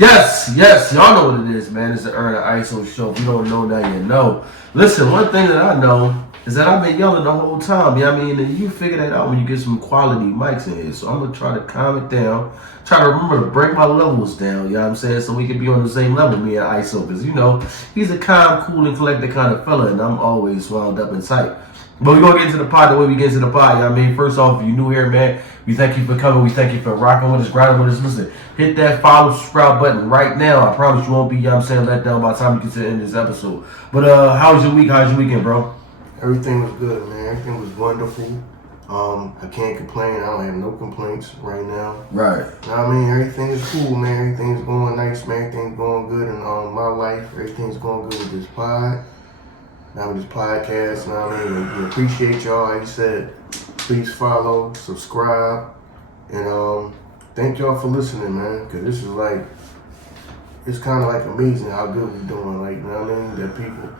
Yes, y'all know what it is, man. It's the Earn the ISO show. If you don't know, now you know. Listen, one thing that I know is that I've been yelling the whole time. You know what I mean? And you figure that out when you get some quality mics in here. So I'm going to try to calm it down. Try to remember to break my levels down, you know what I'm saying? So we can be on the same level, me and ISO. Because, you know, he's a calm, cool, and collected kind of fella. And I'm always wound up and tight. But we're going to get into the pod the way we get into the pod. You know what I mean? First off, if you're new here, man, we thank you for coming. We thank you for rocking with us, grinding with us. Listen, hit that follow, subscribe button right now. I promise you won't be, you know what I'm saying, let down by the time you get to the end of this episode. But how was your week? How's your weekend, bro? Everything was good, man. Everything was wonderful. I can't complain. I don't have no complaints right now. Right. I mean, everything is cool, man. Everything's going nice, man. Everything's going good in my life. Everything's going good with this pod. Now with this podcast, you know what I mean? We appreciate y'all. Like I said, please follow, subscribe, and thank y'all for listening, man. Because this is like, it's kind of like amazing how good we're doing. Like, you know what I mean? That people,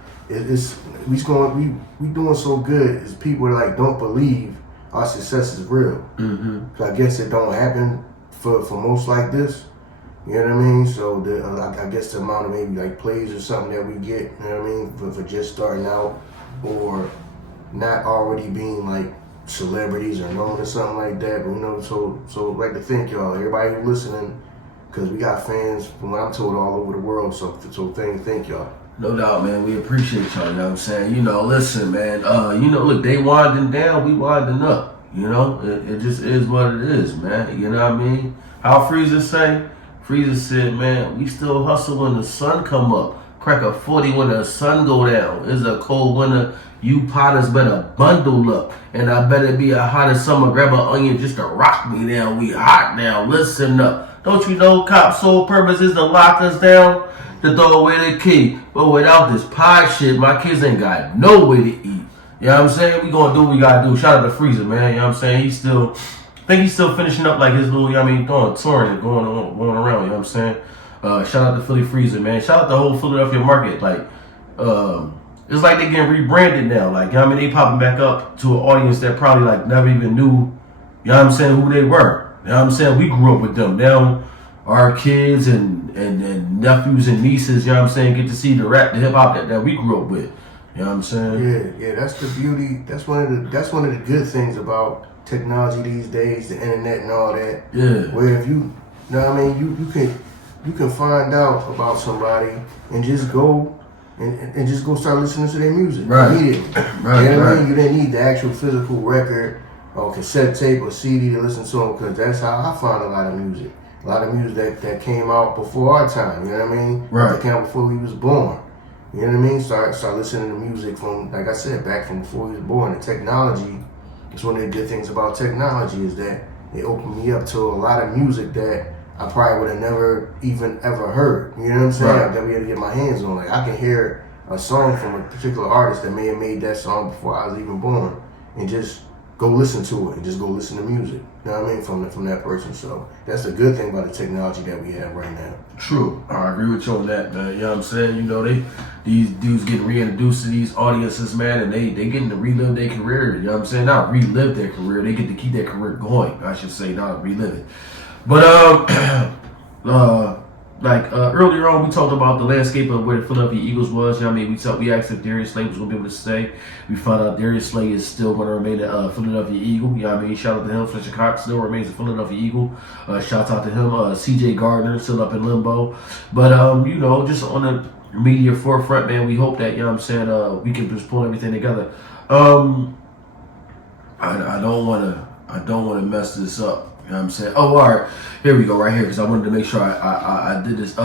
we doing so good. Is people that like don't believe our success is real. Mm-hmm. So I guess it don't happen for most like this. You know what I mean? So I guess the amount of maybe like plays or something that we get, you know what I mean, for just starting out or not already being like celebrities or known or something like that. But you know, so I'd like to thank y'all, everybody who's listening, because we got fans from what I'm told all over the world. So thank y'all. No doubt, man. We appreciate y'all, you know what I'm saying? You know, listen, man. You know, look, they winding down, we winding up. You know, it just is what it is, man. You know what I mean? How Freezer say? Freezer said, man, we still hustle when the sun come up. Crack a 40 when the sun go down. It's a cold winter. You potters better bundle up. And I better be a hotter summer. Grab an onion just to rock me down. We hot now. Listen up. Don't you know cops' sole purpose is to lock us down? To throw away the key. But without this pie shit, my kids ain't got no way to eat. You know what I'm saying? We gonna do what we gotta do. Shout out to Freezer, man. You know what I'm saying? I think he's still finishing up like his little, you know what I mean, touring and going around, you know what I'm saying? Shout out to Philly Freezer, man. Shout out to the whole Philadelphia market. Like, it's like they getting rebranded now. Like, you know what I mean? They popping back up to an audience that probably like never even knew, you know what I'm saying, who they were. You know what I'm saying? We grew up with them. Now our kids and nephews and nieces, you know what I'm saying, get to see the rap, the hip hop that we grew up with. You know what I'm saying? Yeah, that's the beauty. That's one of the good things about technology these days, the internet and all that. Yeah. Where if you know what I mean, you can find out about somebody and just go and just go start listening to their music. Right. Immediately. Right. You know what I Right. mean? You didn't need the actual physical record or cassette tape or CD to listen to them, because that's how I found a lot of music. A lot of music that came out before our time. You know what I mean? Right. That came out before we was born. You know what I mean? Start listening to music from, like I said, back from before we was born. The technology. It's one of the good things about technology is that it opened me up to a lot of music that I probably would have never even ever heard. You know what I'm saying? Right. That we had to get my hands on. Like I can hear a song from a particular artist that may have made that song before I was even born, and just go listen to it and just go listen to music. You know what I mean? From that person. So that's a good thing about the technology that we have right now. True. I agree with you on that, man. You know what I'm saying? You know, these dudes getting reintroduced to these audiences, man, and they getting to relive their career. You know what I'm saying? Not relive their career. They get to keep their career going, I should say, not relive it. But earlier on, we talked about the landscape of where the Philadelphia Eagles was. You know what I mean? We asked if Darius Slay was going to be able to stay. We found out Darius Slay is still going to remain a Philadelphia Eagle. You know what I mean? Shout out to him. Fletcher Cox still remains a Philadelphia Eagle. Shout out to him. CJ Gardner still up in limbo. But, you know, just on the media forefront, man, we hope that, you know what I'm saying, we can just pull everything together. I don't want to mess this up. You know what I'm saying? Oh, all right. Here we go, right here, because I wanted to make sure I did this.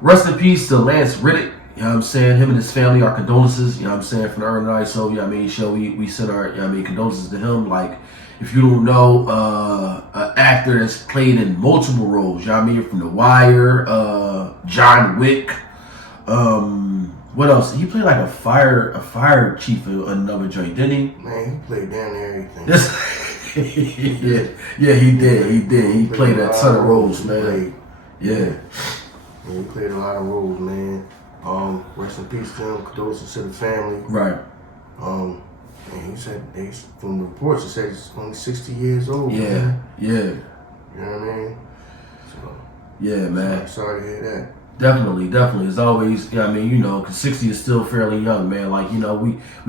Rest in peace to Lance Riddick. You know what I'm saying? Him and his family, our condolences. You know what I'm saying? From the Earn the ISO, you know what I mean? Show, we send our, you know what I mean, condolences to him. Like, if you don't know, an actor that's played in multiple roles. You know what I mean? From The Wire, John Wick. What else? He played like a fire chief in another joint, didn't he? Man, he played down there everything. yeah, he did. He played a ton of roles, man. Yeah, he played a lot of roles, man. Rest in peace to him. Condolences to the family. Right. And he said, from the reports, it said he's only 60 years old. Yeah, man. yeah. You know what I mean? So. Yeah, man. Sorry to hear that. Definitely. It's always, because 60 is still fairly young, man. Like, we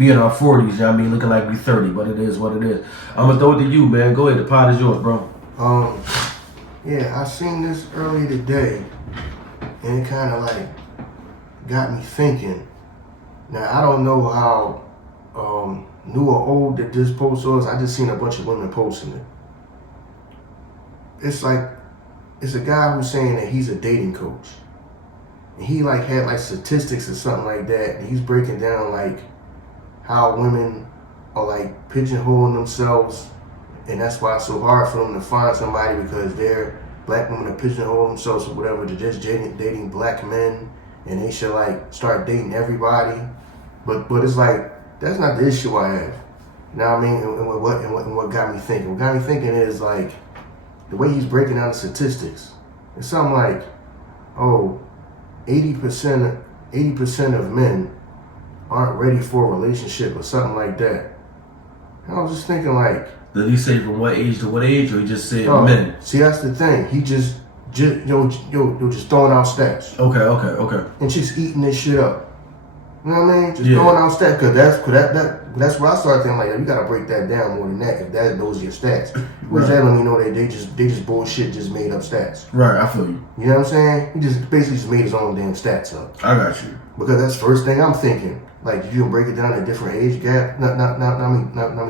in our 40s, looking like we 30, but it is what it is. I'm going to throw it to you, man. Go ahead. The pod is yours, bro. Yeah, I seen this earlier today, and it kind of like got me thinking. Now, I don't know how new or old that this post was. I just seen a bunch of women posting it. It's a guy who's saying that he's a dating coach. And he had statistics or something like that. And he's breaking down how women are pigeonholing themselves, and that's why it's so hard for them to find somebody, because black women are pigeonholing themselves or whatever. They're just dating black men, and they should start dating everybody. But it's that's not the issue I have. You know what I mean? And what got me thinking? What got me thinking is the way he's breaking down the statistics. It's something 80% of men aren't ready for a relationship or something like that. And I was just thinking did he say from what age to what age, or he just said men? See, that's the thing. He just throwing out stats. Okay. And just eating this shit up. You know what I mean? Just throwing out stats, because that's what I started thinking. You gotta break that down more than that, if those are your stats. Which that don't mean they just bullshit, just made up stats. Right, I feel you. You know what I'm saying? He just basically made his own damn stats up. I got you. Because that's the first thing I'm thinking. You can break it down to different age gap, not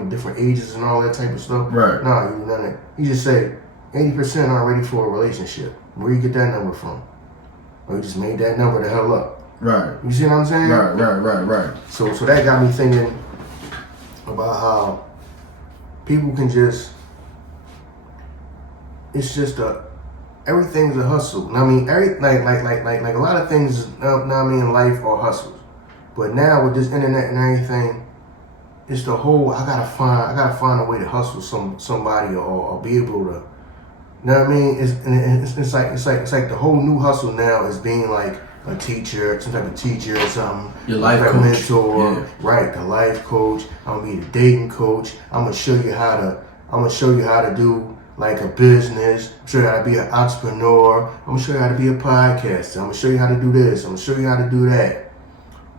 different ages and all that type of stuff. Right. No, you just say 80% aren't ready for a relationship. Where you get that number from? Or you just made that number the hell up. Right. You see what I'm saying? Right. So that got me thinking about how people can everything's a hustle. I mean, a lot of things, in life are hustles. But now with this internet and everything, it's the whole, I gotta find a way to hustle somebody or be able to, you know what I mean? It's like the whole new hustle now is being a teacher, some type of teacher or something. Your life coach. Mentor, yeah. Right, the life coach. I'm gonna be the dating coach. I'm gonna show you how to do a business. I'm gonna show you how to be an entrepreneur. I'm gonna show you how to be a podcaster. I'm gonna show you how to do this. I'm gonna show you how to do that.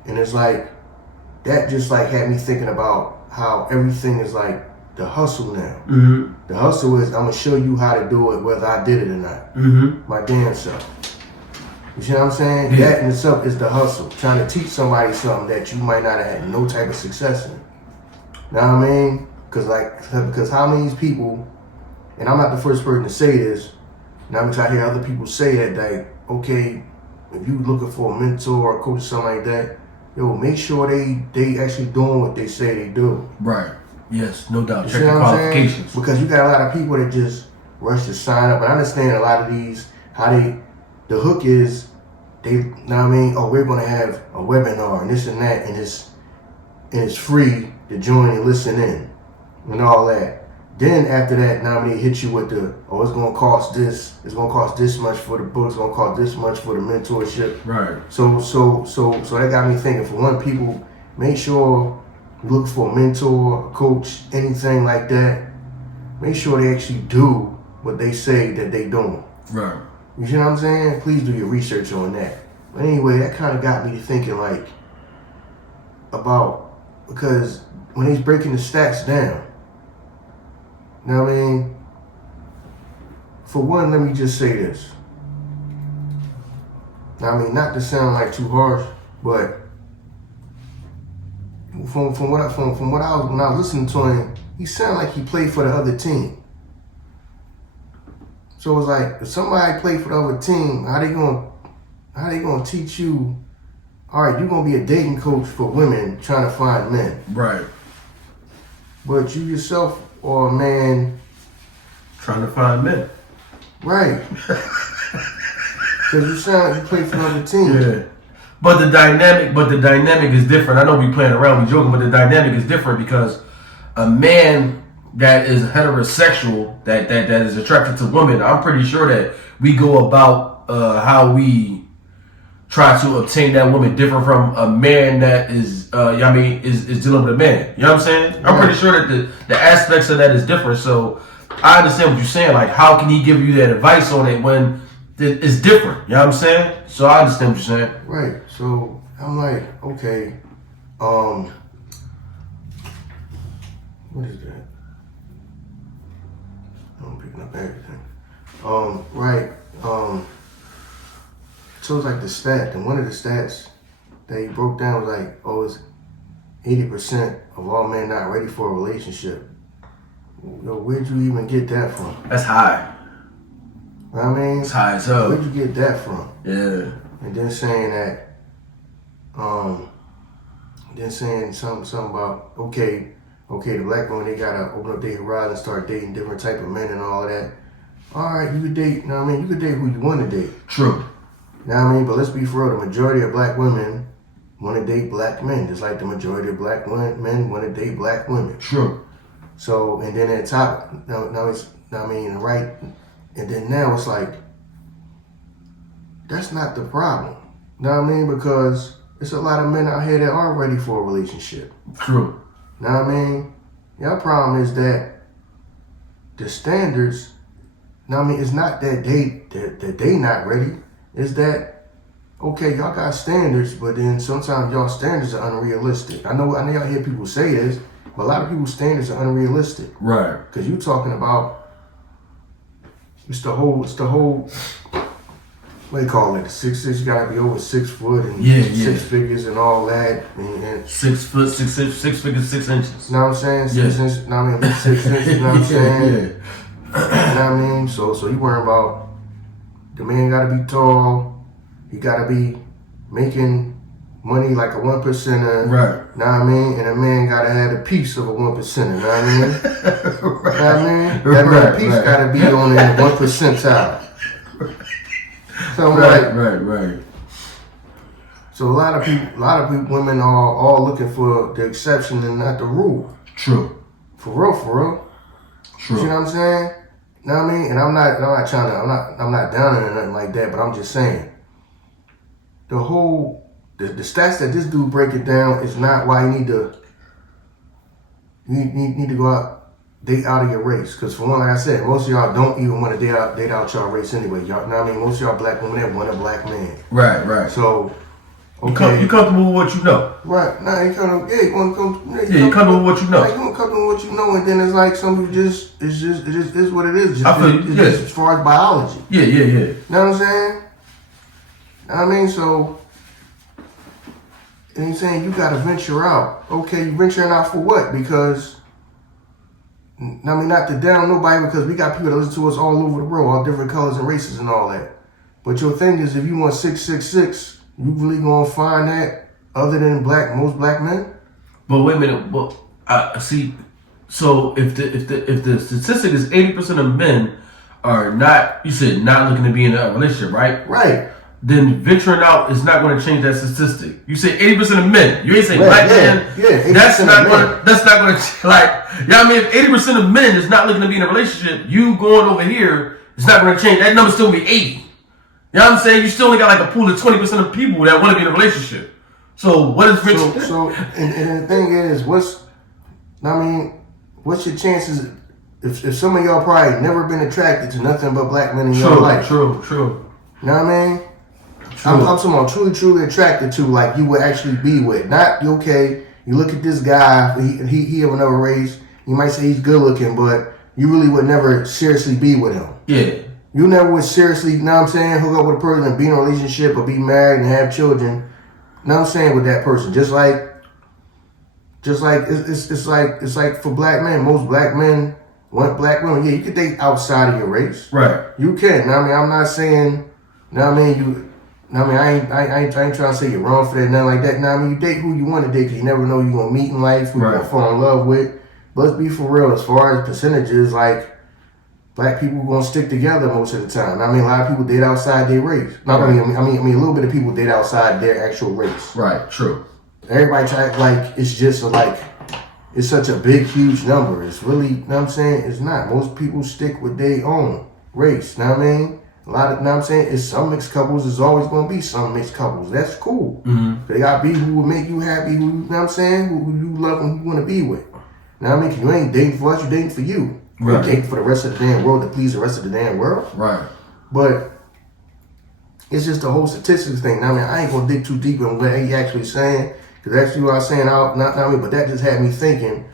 And it's that just had me thinking about how everything is the hustle now. Mm-hmm. The hustle is, I'm gonna show you how to do it whether I did it or not. Mm-hmm. My damn self. You see what I'm saying? Yeah. That in itself is the hustle. Trying to teach somebody something that you might not have had no type of success in. Know what I mean? Because how many people, and I'm not the first person to say this, and I hear other people say that, okay, if you looking for a mentor or a coach or something like that, make sure they actually doing what they say they do. Right. Yes, no doubt. You Check the qualifications. Because you got a lot of people that just rush to sign up. And I understand a lot of these, the hook is, we're going to have a webinar and this and that, and it's free to join and listen in and all that. Then after that, they hit you with it's going to cost this. It's going to cost this much for the books. It's going to cost this much for the mentorship. Right. So that got me thinking. For one, people, make sure you look for a mentor, a coach, anything like that. Make sure they actually do what they say that they doing. Right. You see what I'm saying? Please do your research on that. But anyway, that kind of got me to thinking because when he's breaking the stats down, you know what I mean? For one, let me just say this. Not to sound too harsh, but from what I was when I was listening to him, he sounded like he played for the other team. So it's if somebody played for the other team, how they gonna teach you? All right, you're gonna be a dating coach for women trying to find men. Right. But you yourself are a man trying to find men. Right. Because you sound like you play for the other team. Yeah. But the dynamic is different. I know we playing around, we joking, but the dynamic is different because a man that is heterosexual, that is attracted to women, I'm pretty sure that we go about how we try to obtain that woman different from a man that is is dealing with a man. You know what I'm saying? I'm pretty sure that the aspects of that is different. So I understand what you're saying. How can he give you that advice on it when it's different. You know what I'm saying? So I understand what you're saying. Right. So I'm like, okay, what is that? I'm picking up everything. Right. So it's like the stat, and one of the stats that he broke down was like, it's 80% of all men not ready for a relationship. Yo, where'd you even get that from? That's high. You know what I mean? It's high as hell. Where'd you get that from? Yeah. And then saying that, something about, okay, the black women, they gotta open up their horizon, start dating different type of men and all of that. All right, you could date, you know what I mean? You could date who you want to date. True. You know what I mean? But let's be for real, the majority of black women want to date black men, just like the majority of black men want to date black women. True. So, and then at top, now it's, right, and then now it's like, that's not the problem. You know what I mean? Because there's a lot of men out here that aren't ready for a relationship. True. You know what I mean? Your problem is that the standards, you know what I mean, it's not that they not ready. It's that, okay, y'all got standards, but then sometimes y'all standards are unrealistic. I know y'all hear people say this, but a lot of people's standards are unrealistic. Right. Because you talking about, it's the whole, what do you call it? 6'6", you gotta be over 6 foot and 6 figures and all that. And 6 foot, 6 figures, 6 inches. You know what I'm saying? 6 inches, you know what I mean? 6 inches, you know what I'm saying? You know what I mean? So you worrying about, the man gotta be tall, he gotta be making money like a 1%er. Right. You know what I mean? And a man gotta have a piece of a 1%er, you know what I mean? Right. You know what I mean? That man piece gotta be on the 1 percentile. So right. So a lot of people, women are all looking for the exception and not the rule. True. For real. True. You know what I'm saying? You know what I mean? And I'm not down or nothing like that, but I'm just saying, the stats that this dude break it down is not why you need to go out, date out of your race. Because for one, like I said, most of y'all don't even want to date out y'all race anyway. Y'all know what I mean? Most of y'all black women, they want a black man. Right. So, okay. You comfortable with what you know. Right. Nah, you comfortable with what you know. Like, you comfortable with what you know, and then it's like some people it just is what it is. I feel you. It's just as far as biology. Yeah. You know what I'm saying? I mean, so, and he's saying you gotta venture out. Okay, you venturing out for what? Because, I mean, not to down nobody, because we got people that listen to us all over the world, all different colors and races and all that. But your thing is, if you want 666, you really gonna find that other than most black men? But wait a minute. Well, see. So if the statistic is 80% of men are not, you said not looking to be in a relationship, right? Right. Then venturing out is not going to change that statistic. You say 80% of men. You ain't saying black men. Yeah. That's not going to like. You know what I mean? If 80% of men is not looking to be in a relationship, you going over here is not going to change. That number still be 80. You know what I'm saying? You still only got like a pool of 20% of people that want to be in a relationship. So what is So and the thing is, what's your chances if some of y'all probably never been attracted to nothing but black men in your life? True. You know what I mean? True. I'm someone truly attracted to, like you would actually be with. Not, okay, you look at this guy, he of another race, you might say he's good looking, but you really would never seriously be with him. Yeah. You never would seriously, you know what I'm saying, hook up with a person and be in a relationship or be married and have children. You know what I'm saying, with that person. Just like it's like for black men, most black men want black women. Yeah, you can date outside of your race. Right. You can. I mean, I'm not saying, you know what I mean, I ain't trying to say you're wrong for that, nothing like that. Now, I mean, you date who you want to date, because you never know who you're going to meet in life, who you're going to fall in love with. But let's be for real, as far as percentages, like, black people are going to stick together most of the time. I mean, a lot of people date outside their race. I mean, a little bit of people date outside their actual race. Right, true. Everybody try to act like it's just it's such a big, huge number. It's really, you know what I'm saying? It's not. Most people stick with their own race, you know what I mean? A lot of, you know what I'm saying? It's some mixed couples. There's always going to be some mixed couples. That's cool. Mm-hmm. They got to be who will make you happy, who, you know what I'm saying? Who you love and who you want to be with. You know what I mean? You ain't dating for us, you dating for you. Right. You dating for the rest of the damn world to please the rest of the damn world. Right. But it's just the whole statistics thing. I mean, I ain't gonna dig too deep in what he actually saying, because actually what I was saying out, not I mean, but that just had me thinking.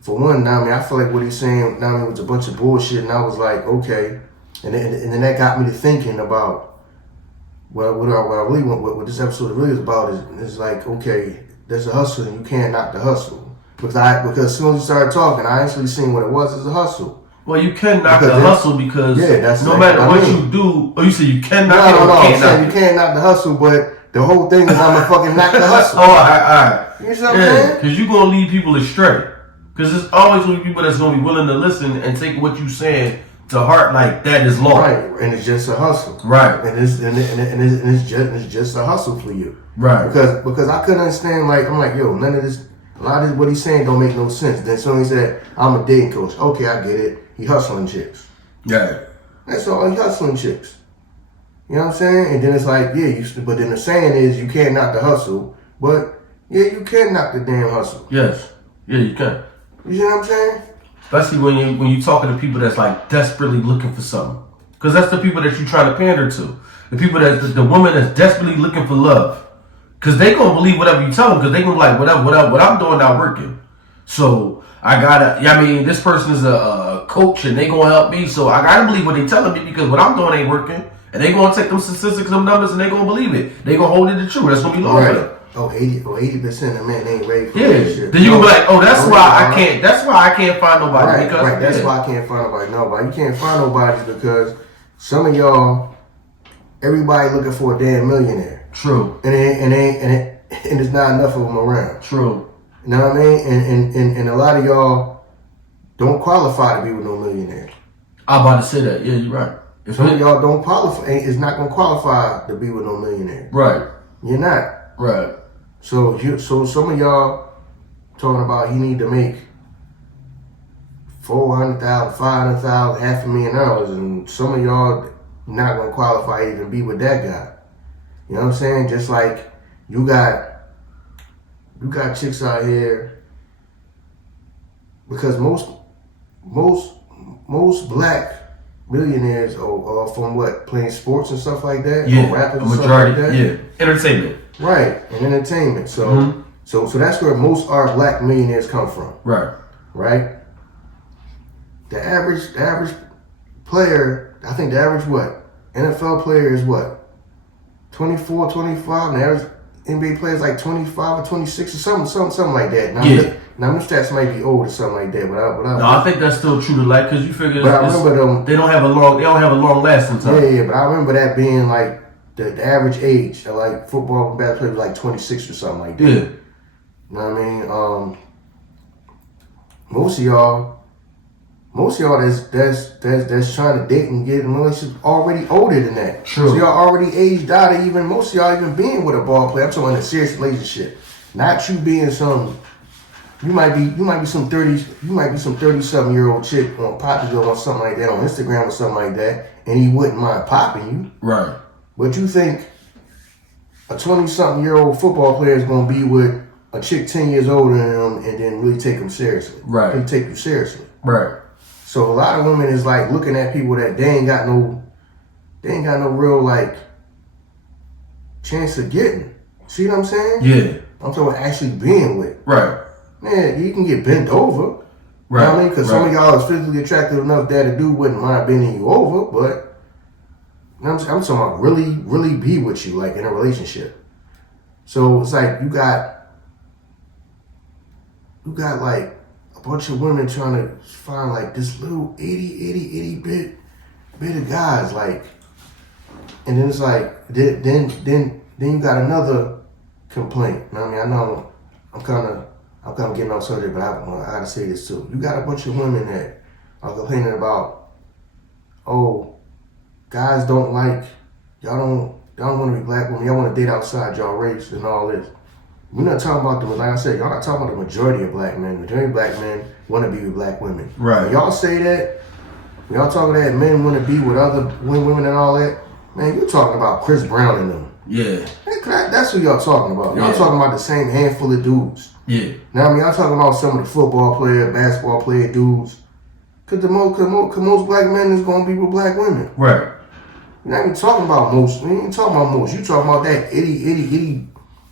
For one, I mean, I feel like what he's saying, I mean, was a bunch of bullshit, and I was like, okay, and then that got me to thinking about what I really want, what this episode really is about is like, okay, there's a hustle, and you can't knock the hustle, because as soon as you started talking, I actually seen what it was as a hustle. Well, you can knock the hustle because no matter what you do, you say you can knock it. No, you can't knock the hustle, but the whole thing is I'm gonna fucking knock the hustle. All right. You know what I'm saying? Because you're gonna lead people astray. Because there's always gonna be people that's gonna be willing to listen and take what you're saying to heart like that is law. Right, and it's just a hustle. Right, and it's just a hustle for you. Right, because I couldn't understand. Like I'm like, yo, none of this. A lot of this, what he's saying don't make no sense. Then so he said, I'm a dating coach. Okay, I get it. He hustling chicks. Yeah. That's all. He hustling chicks. You know what I'm saying? And then it's like, yeah, but then the saying is you can't knock the hustle, but yeah, you can knock the damn hustle. Yes. Yeah, you can. You know what I'm saying? Especially when you talking to people that's like desperately looking for something, because that's the people that you trying to pander to. The people the woman that's desperately looking for love. Because they gonna believe whatever you tell them, because they gonna be like, what I'm doing not working. So I gotta, I mean, this person is a coach and they gonna help me, so I gotta believe what they telling me, because what I'm doing ain't working. And they gonna take them statistics, them numbers, and they gonna believe it. They gonna hold it to true. That's gonna be law for them. 80% of men ain't ready for that shit. Then you gonna be like, oh, that's why I can't find nobody. Right, that's why I can't find nobody. You can't find nobody because some of y'all, everybody looking for a damn millionaire. True. And there's not enough of them around. True. You know what I mean? And a lot of y'all don't qualify to be with no millionaire. I'm about to say that. Yeah, you're right. Some of y'all don't qualify. It's not gonna qualify to be with no millionaire. Right. You're not. Right. So some of y'all talking about he need to make $400,000, $500,000, $500,000, and some of y'all not gonna qualify to even be with that guy. You know what I'm saying? Just like you got chicks out here, because most black millionaires are from what, playing sports and stuff like that, yeah, or rapping and majority, stuff like that. Yeah, entertainment. Right, and entertainment. So so that's where most our black millionaires come from. Right. Right. The average player, I think the average NFL player is 24, 25, and the average NBA player is like 25 or 26 or something like that. Now them stats might be old or something like that, but I think that's still true to life, because you figure but I remember them, they don't have a long lasting time. Yeah, but I remember that being like the average age of like football and basketball was like 26 or something like that. Yeah. You know what I mean? Most of y'all that's trying to date and get in relationships already older than that. True. So y'all already aged out of most of y'all even being with a ball player. I'm talking about a serious relationship. Not you being some, you might be some 30-something-year-old chick on Popular or something like that on Instagram or something like that, and he wouldn't mind popping you. Right. But you think a 20-something-year-old football player is going to be with a chick 10 years older than him and then really take him seriously? Right. Really take you seriously. Right. So a lot of women is like looking at people that they ain't got no real like chance of getting. See what I'm saying? Yeah. I'm talking about actually being with. Right. Man, you can get bent over. Right. You know what I mean? Because some of y'all is physically attractive enough that a dude wouldn't mind bending you over, but I'm talking about really, really be with you, like in a relationship. So it's like you got like a bunch of women trying to find like this little itty bit of guys, like, and then it's like then you got another complaint. You know what I mean? I know I'm kind of getting off subject, but I gotta say this too. You got a bunch of women that are complaining about, oh, guys don't like, y'all don't want to be black women, y'all want to date outside y'all race and all this. We're not talking about like I said, y'all not talking about the majority of black men. Majority of black men want to be with black women. Right. When y'all say that, when y'all talking that men want to be with other women and all that, man, you're talking about Chris Brown and them. Yeah. That's who y'all talking about. Y'all talking about the same handful of dudes. Yeah. Now, I mean, y'all talking about some of the football player, basketball player dudes. Cause most black men is gonna be with black women. Right. You're not even talking about most. You ain't even talking about most. You talking about that itty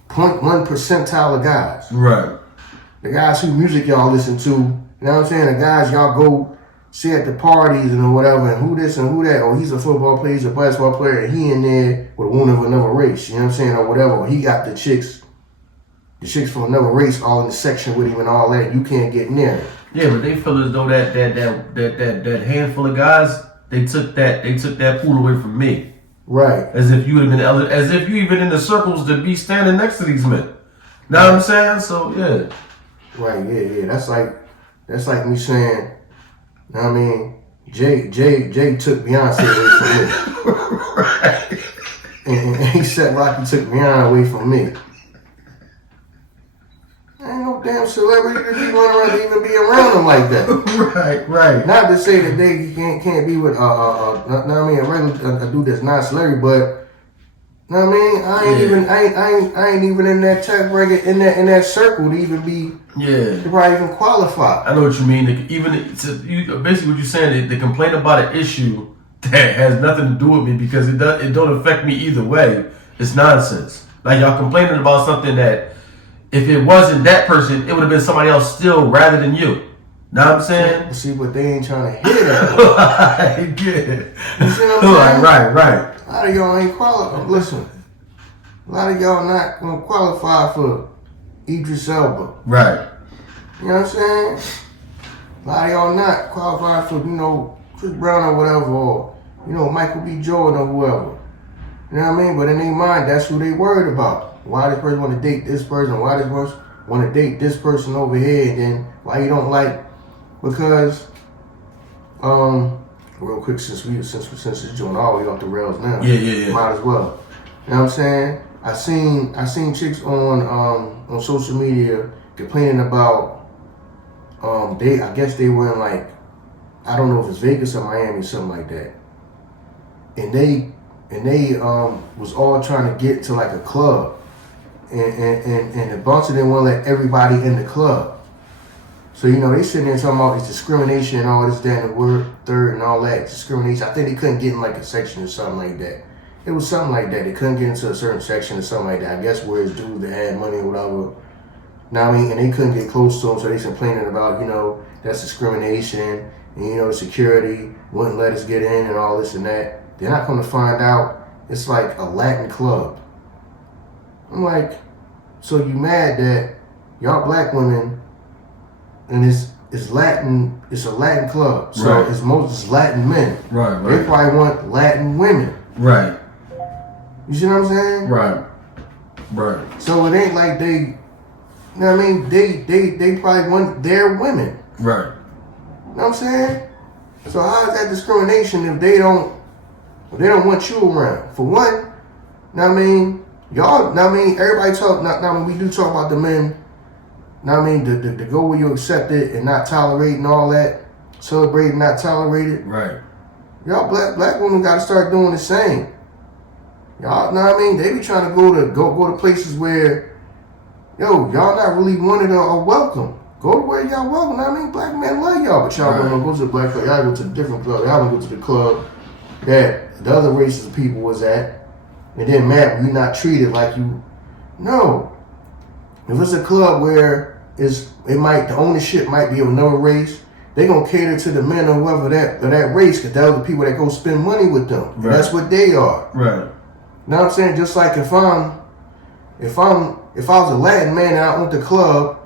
0.1 percentile of guys. Right. The guys whose music y'all listen to. You know what I'm saying? The guys y'all go see at the parties and whatever, and who this and who that. Or he's a football player, he's a basketball player, and he in there with a woman of another race. You know what I'm saying? Or whatever. Or he got the chicks from another race all in the section with him and all that. You can't get near it. Yeah, but they feel as though that handful of guys, they took that pool away from me. Right. As if you would have been as if you even in the circles to be standing next to these men. Know what I'm saying? So yeah. Right, yeah. That's like me saying, you know what I mean, Jay took Beyonce away from me. Right. And he said Rocky took Rihanna away from me. Ain't no damn celebrity to be running around to even be around them like that. Right. Not to say that they can't be with a regular dude that's not celebrity, but know what I mean? I ain't even in that tech record in that circle to even be to probably even qualify. I know what you mean. Basically what you're saying, they complain about an issue that has nothing to do with me because it don't affect me either way. It's nonsense. Like y'all complaining about something that if it wasn't that person, it would have been somebody else still rather than you. Know what I'm saying? See, but they ain't trying to hear that. I get it. You see what I'm saying? Right. A lot of y'all ain't qualified. Listen, a lot of y'all not gonna qualify for Idris Elba. Right. You know what I'm saying? A lot of y'all not qualified for, Chris Brown or whatever, or, Michael B. Jordan or whoever. You know what I mean? But in their mind, that's who they worried about. Why this person want to date this person? Why this person want to date this person over here? And then why you don't like? Because, real quick, since it's joint all the way off the rails now. Yeah. Might as well. You know what I'm saying? I seen chicks on social media complaining about I guess they were in like, I don't know if it's Vegas or Miami, something like that. And they was all trying to get to like a club. And a bunch of them want to let everybody in the club. So, they sitting there talking about this discrimination and all this, that, and the word, third, and all that. Discrimination. I think they couldn't get in like a section or something like that. It was something like that. They couldn't get into a certain section or something like that. I guess where it's dudes that had money or whatever. Know what I mean? And they couldn't get close to them, so they complaining about, that's discrimination. And, the security wouldn't let us get in and all this and that. They're not going to find out it's like a Latin club. I'm like, so you mad that y'all black women, and it's Latin, it's a Latin club, so right. it's Latin men. Right. They probably want Latin women. Right. You see what I'm saying? Right. So it ain't like they, you know what I mean? They probably want their women. Right. You know what I'm saying? So how is that discrimination if they don't want you around? For one, you know what I mean? Y'all, know what I mean? Everybody talk, now when we do talk about the men, know what I mean? To go where you accept it and not tolerate and all that, celebrate and not tolerate it. Right. Y'all black women got to start doing the same. Y'all, know what I mean? They be trying to go to places where, y'all not really wanted or welcome. Go to where y'all welcome. Know what I mean? Black men love y'all, but y'all don't go to the black club. Y'all go to the different club. Y'all don't go to the club that the other races of people was at. It didn't matter. You're not treated like you. No. If it's a club where the ownership might be of another race, they gonna cater to the men or whoever that race, because those are the people that go spend money with them. Right. That's what they are. Right. You know what I'm saying? Just like if I was a Latin man and I owned the club,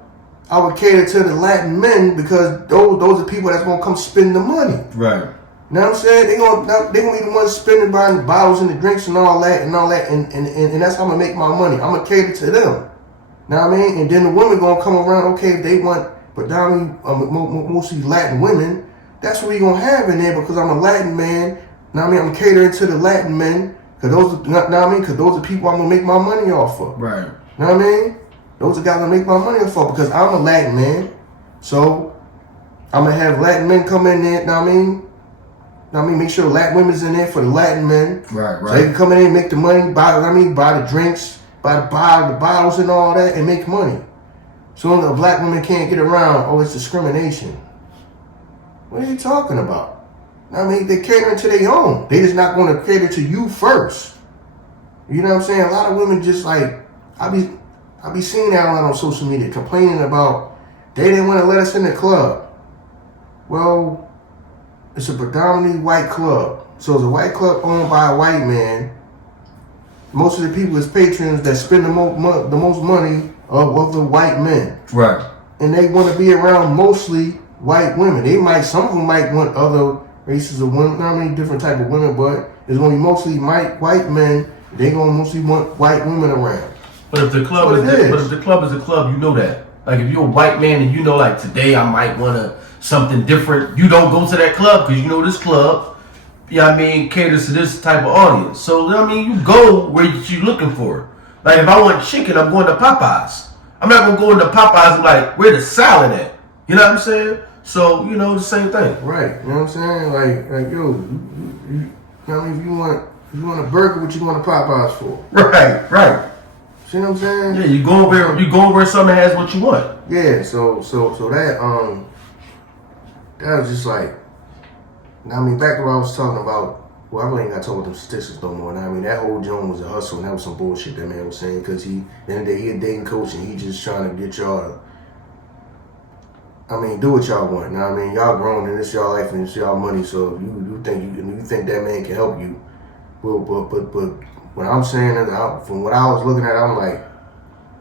I would cater to the Latin men because those are people that's gonna come spend the money. Right. You know what I'm saying? They gonna be the ones spending buying the bottles and the drinks and all that, and that's how I'm gonna make my money. I'm gonna cater to them. Know what I mean? And then the women gonna come around. Okay, if they want predominantly mostly Latin women, that's what we gonna have in there because I'm a Latin man. Know what I mean? I'm catering to the Latin men because those are people I'm gonna make my money off of. Right. Know what I mean? Those are guys I'm gonna make my money off of because I'm a Latin man. So I'm gonna have Latin men come in there. Know what I mean? Make sure the Latin women's in there for the Latin men. Right. So they can come in and make the money, buy the drinks, buy the bottles and all that, and make money. So the black woman can't get around, it's discrimination. What are you talking about? I mean, they catering to their own. They just not going to cater to you first. You know what I'm saying? A lot of women just like, I be seeing that a lot on social media, complaining about they didn't want to let us in the club. Well, it's a predominantly white club. So it's a white club owned by a white man. Most of the people is patrons that spend the most money of the white men. Right. And they want to be around mostly white women. Some of them might want other races of women, not many different type of women, but it's going to be mostly white men. They going to mostly want white women around. But if the club is a club, you know that. Like if you're a white man and you know like today I might want something different, you don't go to that club because you know this club, you know what I mean, caters to this type of audience. So I mean you go where you're looking for. Like if I want chicken, I'm going to Popeyes. I'm not gonna go into Popeyes and like where the salad at. You know what I'm saying? So, you know, the same thing. Right. You know what I'm saying? Like yo, you know, if you want a burger, what you going to Popeyes for? Right. See what I'm saying? Yeah, you going where something has what you want. Yeah, so that was just like, I mean, back to what I was talking about. Well, I really ain't got to talk about them statistics no more. I mean, that whole joint was a hustle, and that was some bullshit that man was saying, because at the end of the day, he a dating coach, and he just trying to get y'all to, I mean, do what y'all want. You know what I mean? Y'all grown, and it's y'all life, and it's y'all money, so you think that man can help you. But what I'm saying, from what I was looking at, I'm like,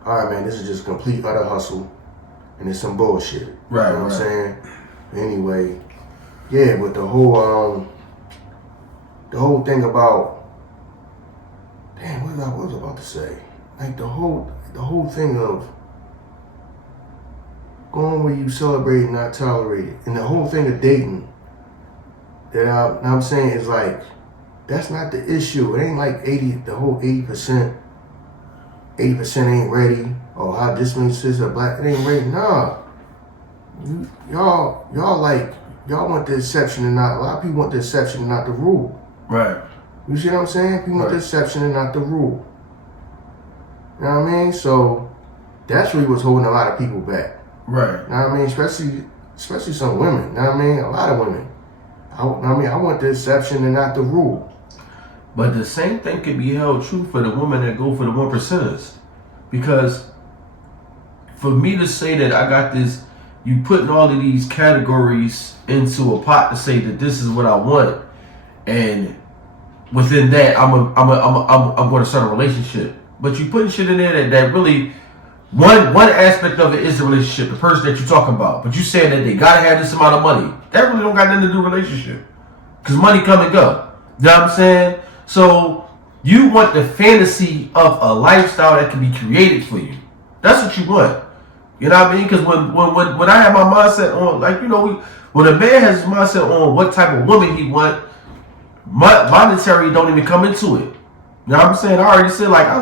all right, man, this is just complete utter hustle, and it's some bullshit. Right. You know what I'm saying? Anyway, yeah, but the whole thing about, damn, what was I about to say? Like the whole thing of going where you celebrate and not tolerate it, and the whole thing of dating that I'm saying is like, that's not the issue. It ain't like 80% ain't ready, or how this many sisters are black, it ain't ready. Nah. Y'all want the exception and not, a lot of people want the exception and not the rule. Right. You see what I'm saying? People want the exception and not the rule. You know what I mean? So that's really what's holding a lot of people back. Right. You know what I mean? Especially some women. You know what I mean? A lot of women. I want the exception and not the rule. But the same thing can be held true for the women that go for the 1%ers. Because for me to say that I got this, you putting all of these categories into a pot to say that this is what I want, and within that I'm going to start a relationship. But you putting shit in there that really, one aspect of it is the relationship, the person that you're talking about. But you saying that they gotta have this amount of money. That really don't got nothing to do with relationship. Because money come and go. You know what I'm saying? So you want the fantasy of a lifestyle that can be created for you. That's what you want. You know what I mean? Because when I have my mindset on, like, you know, when a man has his mindset on what type of woman he want, monetary don't even come into it. You know what I'm saying? I already said, like, I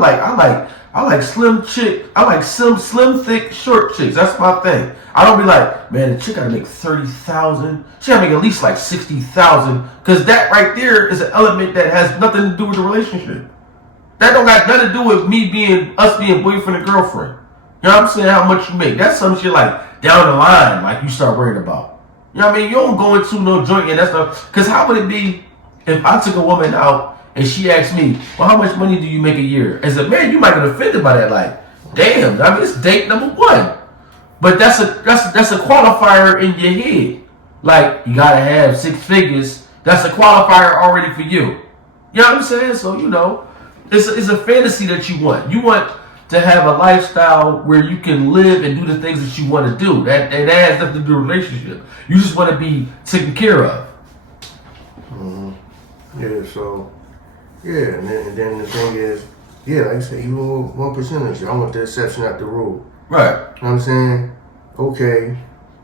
like slim chick. I like slim, thick, short chicks. That's my thing. I don't be like, man, the chick gotta make 30,000. She gotta make at least like 60,000, because that right there is an element that has nothing to do with the relationship. That don't got nothing to do with us being boyfriend and girlfriend. You know what I'm saying? How much you make? That's some shit like down the line, like you start worrying about. You know what I mean? You don't go into no joint and that's not, because how would it be if I took a woman out and she asked me, well, how much money do you make a year? As a man, you might get offended by that. Like, damn, I mean, it's date number one. But that's a qualifier in your head. Like, you gotta have 6 figures. That's a qualifier already for you. You know what I'm saying? So, you know, it's a fantasy that you want. You want to have a lifestyle where you can live and do the things that you want to do. That has nothing to do with a relationship. You just want to be taken care of. Mm-hmm. Yeah, so, yeah, and then the thing is, yeah, like I said, even 1%ers, I want the exception, not the rule. Right. You know what I'm saying? Okay,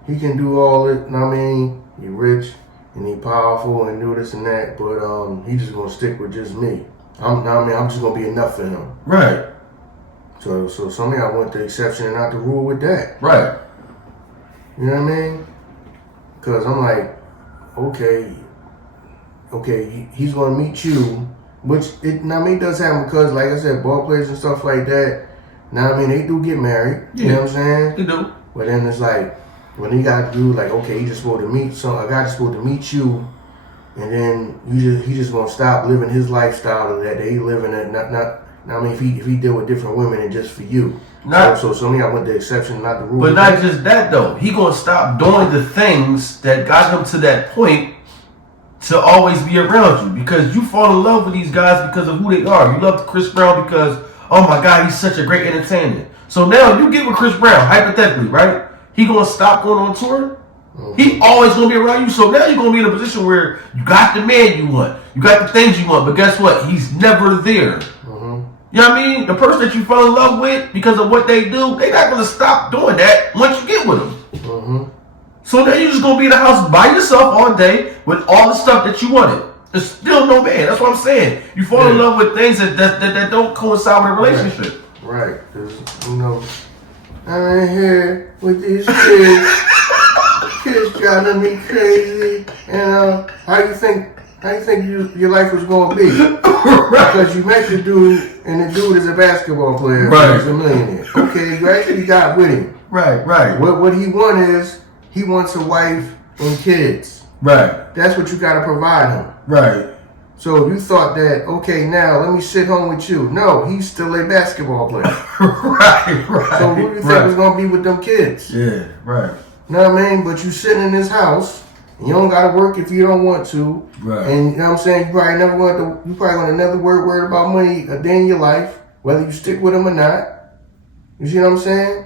he can do all it, you know what I mean? He rich and he powerful and do this and that, but he just gonna stick with just me. I'm just gonna be enough for him. Right. So some of y'all want the exception and not the rule with that. Right. You know what I mean? Because I'm like, okay, he's gonna meet you, which it does happen, because like I said, ball players and stuff like that, now I mean they do get married. Yeah. You know what I'm saying? They do. But then it's like when he got to do like, okay, he just supposed to meet a guy just supposed to meet you and then he just gonna stop living his lifestyle that he living at. I mean, if he deal with different women and just for you. So me, I went the exception, not the rule. But not just that though. He gonna stop doing the things that got him to that point to always be around you, because you fall in love with these guys because of who they are. You love Chris Brown because, oh my God, he's such a great entertainer. So now you get with Chris Brown, hypothetically, right? He gonna stop going on tour? Mm-hmm. He always gonna be around you. So now you're gonna be in a position where you got the man you want, you got the things you want, but guess what? He's never there. Mm-hmm. You know what I mean? The person that you fell in love with because of what they do, they're not gonna stop doing that once you get with them. Mm-hmm. So now you're just gonna be in the house by yourself all day with all the stuff that you wanted. There's still no man. That's what I'm saying. You fall in love with things that don't coincide with a relationship. Right. Because, you know, I'm in here with these kids. Kids driving me crazy. And how you think your life was gonna be? Because you met the dude, and the dude is a basketball player. Right. He's a millionaire. Okay, you actually got with him. Right. What he wants a wife and kids. Right. That's what you gotta provide him. Right. So you thought that, okay, now let me sit home with you. No, he's still a basketball player. Right. So who do you think was going to be with them kids? Yeah, right. You know what I mean? But you sitting in this house, and you don't got to work if you don't want to. Right. And you know what I'm saying? You probably going to never worry about money a day in your life, whether you stick with them or not. You see what I'm saying?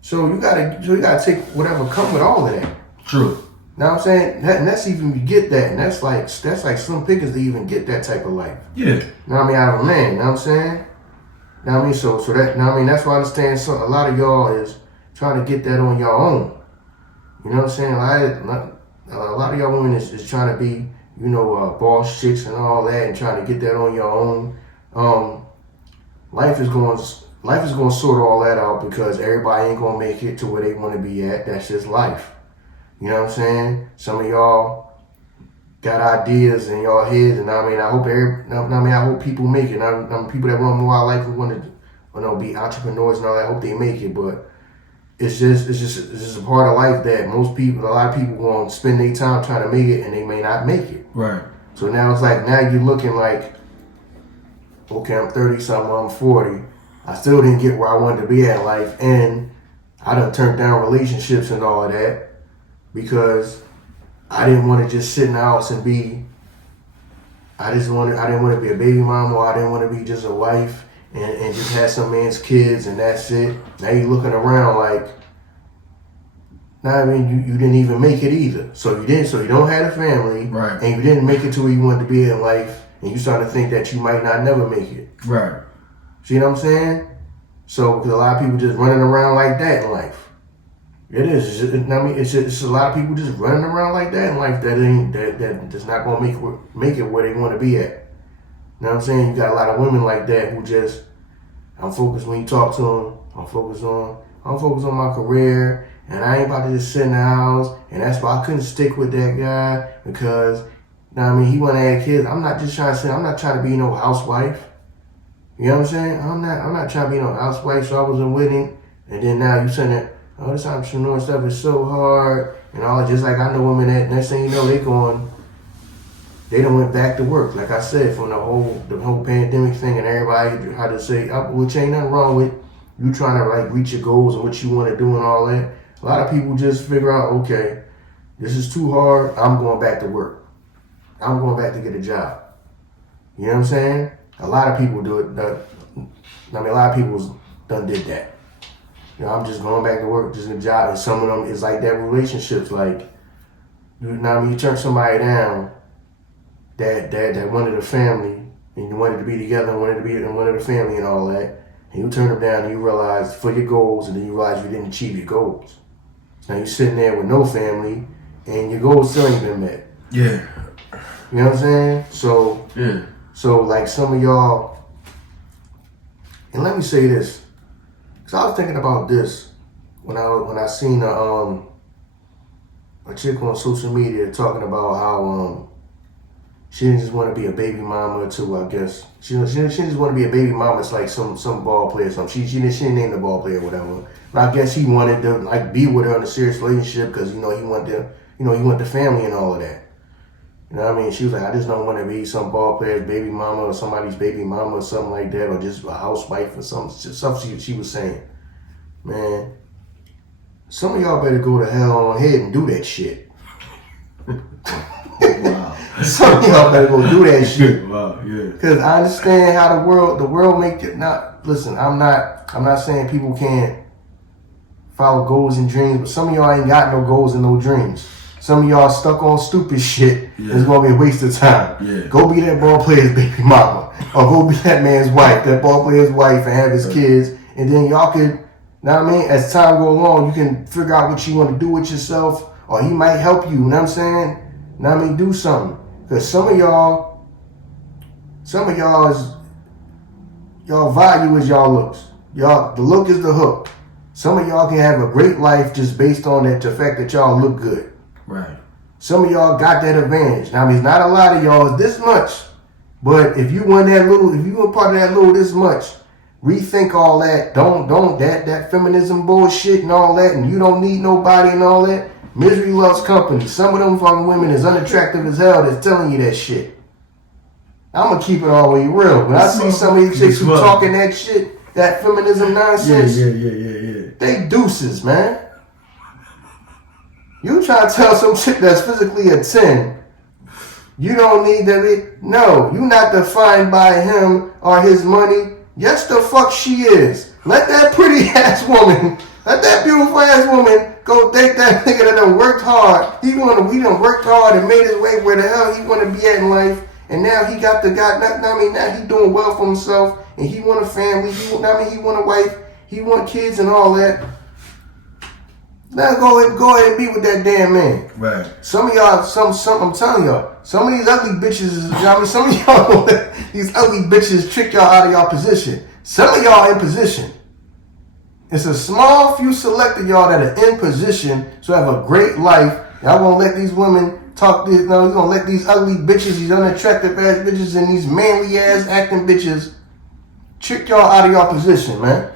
So you gotta take whatever come with all of that. True. Know what I'm saying? And that's even you get that, and that's like slim pickings to even get that type of life. Yeah. Know what I mean? Out of a man. Know what I'm saying? Know what I mean? So that, know what I mean? That's why I understand a lot of y'all is trying to get that on your own. You know what I'm saying? A lot of y'all women is trying to be, you know, boss chicks and all that, and trying to get that on your own. Life is going to sort all that out, because everybody ain't going to make it to where they want to be at. That's just life. You know what I'm saying? Some of y'all got ideas in y'all heads, and I hope people make it. People that want more life, who want to be entrepreneurs and all that, I hope they make it. But it's just a part of life that a lot of people going to spend their time trying to make it, and they may not make it. Right. So now it's like, now you're looking like, okay, I'm 30 something, I'm 40. I still didn't get where I wanted to be at life, and I done turned down relationships and all of that, because I didn't want to just sit in the house and I didn't want to be a baby mama, or I didn't want to be just a wife and just have some man's kids and that's it. Now you're looking around like, you didn't even make it either. So you don't have a family, right, and you didn't make it to where you wanted to be in life, and you start to think that you might not never make it. Right. See what I'm saying? So, because a lot of people just running around like that in life. It is. It's just a lot of people just running around like that in life that's not gonna make it where they want to be at. You know what I'm saying? You got a lot of women like that who just, I'm focused when you talk to them. I'm focused on my career, and I ain't about to just sit in the house. And that's why I couldn't stick with that guy, because, you know what I mean, he want to have kids. I'm not trying to be no housewife. You know what I'm saying? I'm not trying to be no housewife. So I wasn't with him, and then now you saying that, oh, this entrepreneur stuff is so hard, and all. Just like I know women that next thing you know they done went back to work. Like I said, from the whole pandemic thing, and everybody had to say, which ain't nothing wrong with you trying to like reach your goals and what you want to do and all that. A lot of people just figure out, okay, this is too hard. I'm going back to work. I'm going back to get a job. You know what I'm saying? A lot of people do it. A lot of people done did that. You know, I'm just going back to work, just a job. And some of them is like that relationships. Like, you turn somebody down that wanted a family, and you wanted to be together and wanted a family and all that, and you turn them down and you realize for your goals, and then you realize you didn't achieve your goals. Now you're sitting there with no family, and your goals still ain't been met. Yeah. You know what I'm saying? So, yeah. So like some of y'all, and let me say this, because I was thinking about this when I seen a chick on social media talking about how she didn't just want to be a baby mama to, I guess, she didn't just want to be a baby mama. It's like some ball player or something. She didn't name the ball player or whatever. But I guess he wanted to like be with her in a serious relationship, because he wanted the family and all of that. You know what I mean? She was like, I just don't want to be some ball player's baby mama or somebody's baby mama or something like that, or just a housewife or something. Stuff she was saying. Man, some of y'all better go to hell on ahead and do that shit. Wow. Some of y'all better go do that shit. Wow, yeah. Because I understand how the world make it. Not listen. I'm not saying people can't follow goals and dreams, but some of y'all ain't got no goals and no dreams. Some of y'all stuck on stupid shit. Yeah. It's gonna be a waste of time. Yeah. Go be that ball player's baby mama, or go be that man's wife, that ball player's wife, and have his kids, and then y'all could. Know what I mean? As time goes along, you can figure out what you want to do with yourself, or he might help you. You know what I'm saying? Know what I mean? Do something. Because some of y'all value is y'all looks. The look is the hook. Some of y'all can have a great life just based on the fact that y'all look good. Right. Some of y'all got that advantage. Now, I mean, it's not a lot of y'all. It's this much. But if you were part of that little this much, rethink all that. Don't that feminism bullshit and all that, and you don't need nobody and all that. Misery loves company. Some of them fucking women is unattractive as hell that's telling you that shit. I'm gonna keep it all the way real. When I see some of these chicks who talking that shit, that feminism nonsense, yeah. they deuces, man. You try to tell some chick that's physically a 10, you don't need that. No, you not defined by him or his money. Yes, the fuck she is. Let that pretty ass woman, let that beautiful ass woman go date that nigga that done worked hard. He done worked hard and made his way where the hell he want to be at in life. And now he got now he doing well for himself. And he want a family. He want a wife. He want kids and all that. Now go ahead and be with that damn man. Right. Some of y'all, I'm telling y'all, some of these ugly bitches, some of y'all, these ugly bitches trick y'all out of y'all position. Some of y'all in position. It's a small few select of y'all that are in position to have a great life. Y'all gonna let these women talk this, no, you're gonna let these ugly bitches, these unattractive ass bitches, and these manly ass acting bitches trick y'all out of y'all position, man.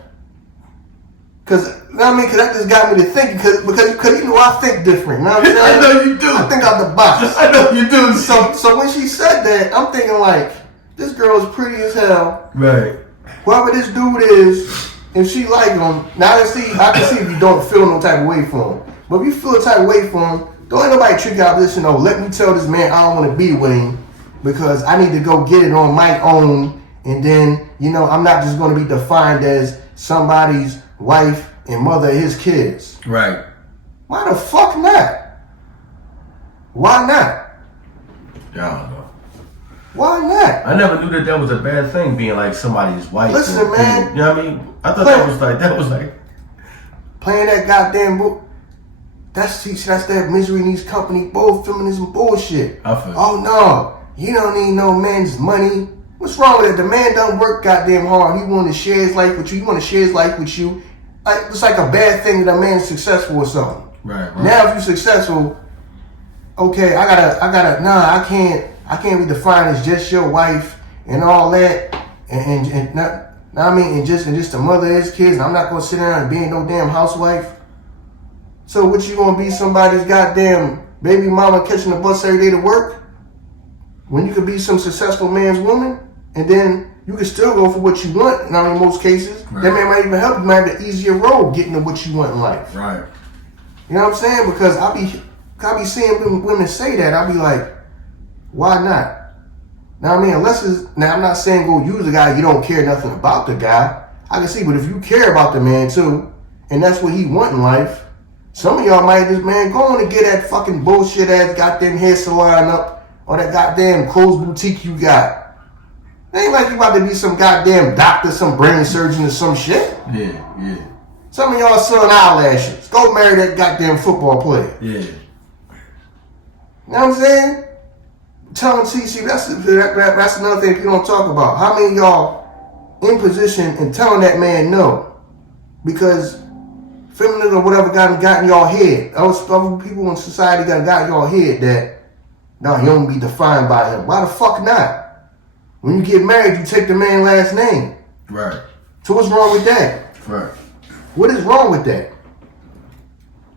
Cause that just got me to thinking, because you know I think different. You know what I'm saying? I know you do. I think out the box. I know you do. So when she said that, I'm thinking like, this girl is pretty as hell. Right. Whoever this dude is, if she like him, now I can see if you don't feel no type of way for him. But if you feel a type of way for him, don't let nobody trick you out this, let me tell this man I don't want to be with him because I need to go get it on my own, and then, I'm not just going to be defined as somebody's wife and mother of his kids. Right. Why the fuck not? Why not? Yeah, I don't know. Why not? I never knew that was a bad thing, being like somebody's wife. Listen, man. You know what I mean? I thought that was like playing that goddamn book. That's that misery needs company, feminism bullshit. I feel oh no, you don't need no man's money. What's wrong with it? The man don't work goddamn hard. He want to share his life with you. He want to share his life with you. It's like a bad thing that a man's successful or something. Right. Now if you're successful, okay, I can't be defined as just your wife and all that, and not. And just the mother of his kids. And I'm not gonna sit down and be no damn housewife. So what, you gonna be somebody's goddamn baby mama catching the bus every day to work? When you could be some successful man's woman, and then you can still go for what you want. And in most cases, right. That man might even help you. Might have the easier road getting to what you want in life. Right. You know what I'm saying? Because I be seeing women say that. I be like, why not? Now unless I'm not saying go use a guy you don't care nothing about the guy. I can see, but if you care about the man too, and that's what he want in life, some of y'all might just, man, go on and get that fucking bullshit ass goddamn hair salon up, or that goddamn clothes boutique you got. It ain't like you about to be some goddamn doctor, some brain surgeon or some shit. Yeah. Some of y'all selling eyelashes. Go marry that goddamn football player. Yeah. You know what I'm saying? Telling TC, that's another thing people don't talk about. How many of y'all in position and telling that man no? Because feminism or whatever got in y'all head. Other people in society got in y'all head that, no, you don't be defined by him. Why the fuck not? When you get married, you take the man's last name. Right. So what's wrong with that? Right. What is wrong with that?